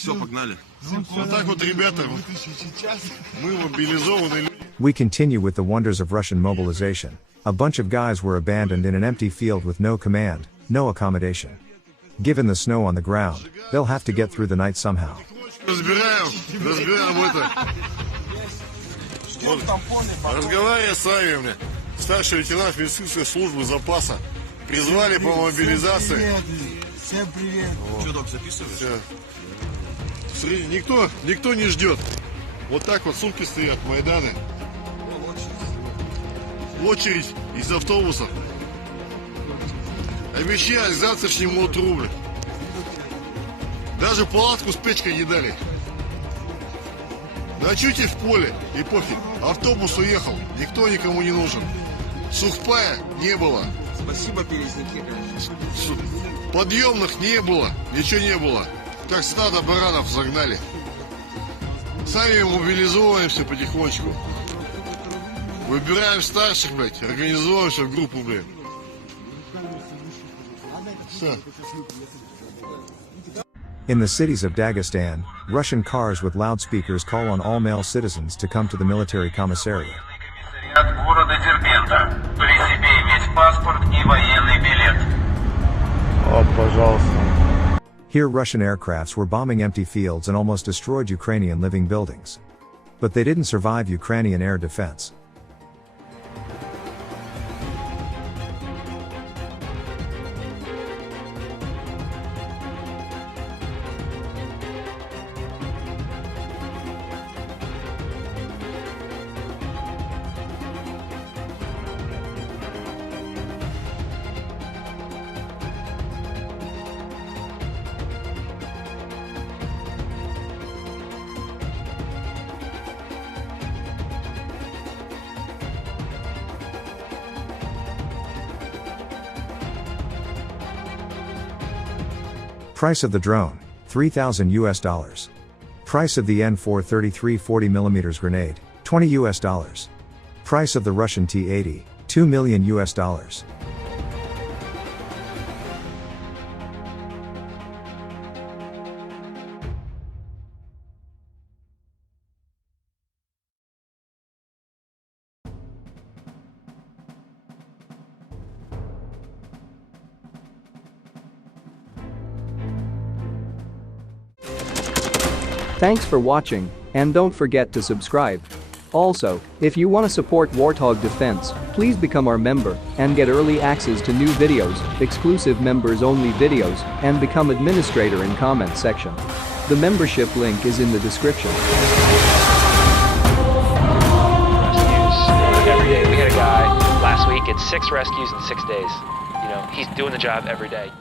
Все, погнали. Вот так вот, ребята, мы мобилизованы люди. We continue with the wonders of Russian mobilization. A bunch of guys were abandoned in an empty field with no command, no accommodation. Given the snow on the ground, they'll have to get through the night somehow. Разбираем это. Вот, разговаривая с вами, мне, старший лейтенант медицинской службы запаса, призвали по мобилизации. Всем привет. Что, док, записываешь? Смотри, никто не ждет. Вот так вот сумки стоят, Майданы. Очередь из автобусов. Обещали к завтрашнему утру, блин. Даже палатку с печкой не дали. Ночуйте в поле, и пофиг. Автобус уехал, никто никому не нужен. Сухпая не было. Спасибо, березники, конечно. Подъемных не было, ничего не было. Как стадо баранов загнали. Сами мобилизовываемся потихонечку. Выбираем старших, блядь, организовываемся в группу, блядь. Все. In the cities of Dagestan, Russian cars with loudspeakers call on all male citizens to come to the military commissariat. Города Дербента. При себе иметь паспорт и военный билет. О, пожалуйста. Here Russian aircrafts were bombing empty fields and almost destroyed Ukrainian living buildings. But they didn't survive Ukrainian air defense. Price of the drone, $3,000 US. Price of the N433 40mm grenade, $20 US. Price of the Russian T-80, $2 million US. Thanks for watching, and don't forget to subscribe. Also, if you want to support Warthog Defense, please become our member and get early access to new videos, exclusive members-only videos, and become administrator in comment section. The membership link is in the description. Rescues every day. We had a guy last week at 6 rescues in 6 days. You know, he's doing the job every day.